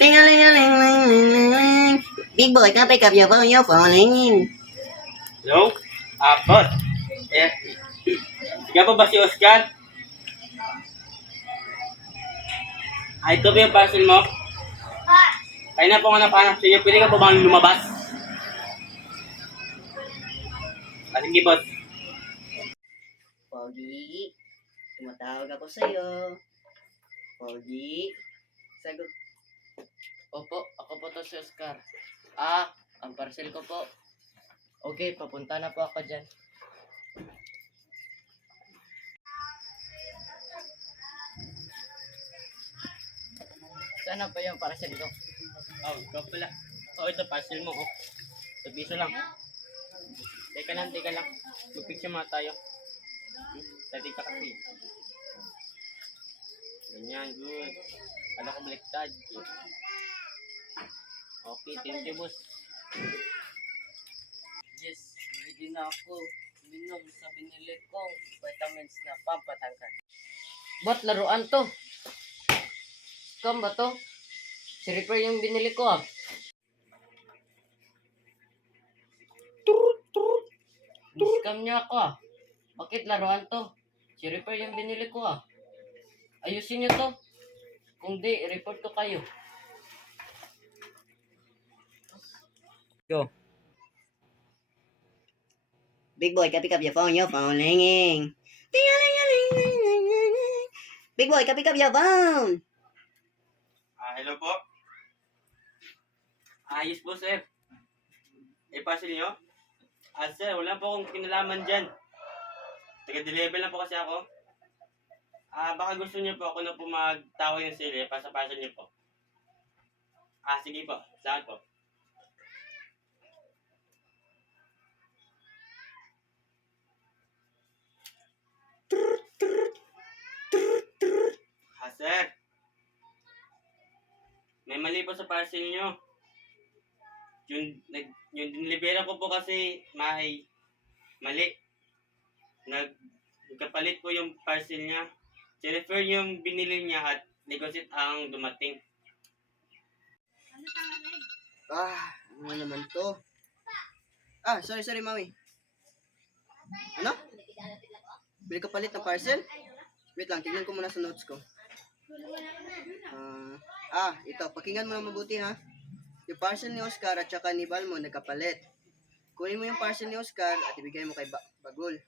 Ting-a-ling-a-ling-ling-ling-ling. Big boy, can I pick up your phone? You're falling. Hello? Boss. Eh, ikaw pa ba si Oscar? Ito ba yung parcel mo? Kaya na po nga napahanap sa iyo. Pwede ka pa bang lumabas? Sige, boss. Pogi, tumatawag ako sa'yo. Pogi, sagot. Opo, ako po to si Oscar. Ang parcel ko po. Okay, papunta na po ako dyan. Sana pa yung parcel ko? Ikaw pala. Ito parcel mo. Piso lang. Teka lang. Mag-picture muna tayo. Tati ka kasi. Ganyan, good. Kala ko baliktad. Okay, thank you, boss. Yes, ready na ako. Minom sa binili kong vitamins na pampatangkad. Ba't laruan to? Scam ba to? Si Reaper yung binili ko Scam niya ako Bakit laruan to? Si Reaper yung binili ko Ayusin niyo to. Kung di, report ko kayo. Go. Big boy, can I pick up your phone? You're falling. Ting-a-ling-a-ling-ling-ling-ling. Big boy, can I pick up your phone? Hello po. Yes po, sir. Parcel niyo? Sir, wala po akong kinalaman dyan. Taga-deliver lang po kasi ako. Baka gusto niyo po ako na po magtawag ng sila para sa parcel niyo po. Sige po. Saan po? Sir. May mali po sa parcel niyo. Yung dinilibera ko po kasi may mali. Nagkapalit po yung parcel niya. Jennifer yung binili niya at negosyate ang dumating. Ano naman to? Sorry, Maui. Ano? Bili ka palit ng parcel? Wait lang, tignan ko muna sa notes ko. Ito, pakinggan mo na mabuti ha. Yung parcel ni Oscar at saka ni Balmon nagkapalit. Kunin mo yung parcel ni Oscar at ibigay mo kay Bagul.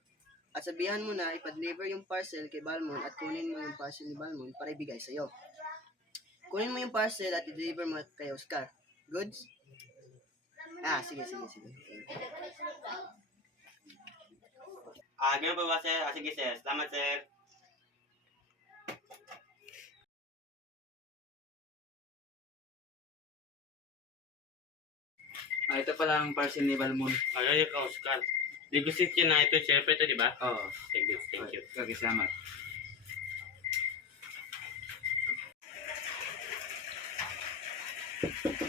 At sabihan mo na ipa-deliver yung parcel kay Balmon at kunin mo yung parcel ni Balmon para ibigay sa'yo. Kunin mo yung parcel at i-deliver mo kay Oscar. Goods? Sige. Ganun pa ba, sir? Sige, sir. Salamat, sir. Ito pala ang parcel ni Balmon. Ayun ka, Oscar. Negosyate yun na ito. Siyempre ito, di ba? Oo. Thank you. Okay, salamat.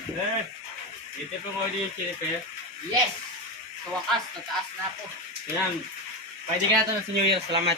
Sir, ito po ko yung Jennifer. Yes! Sa wakas, nataas na ako. Yan. Pwede ka na ito sa New Year. Salamat.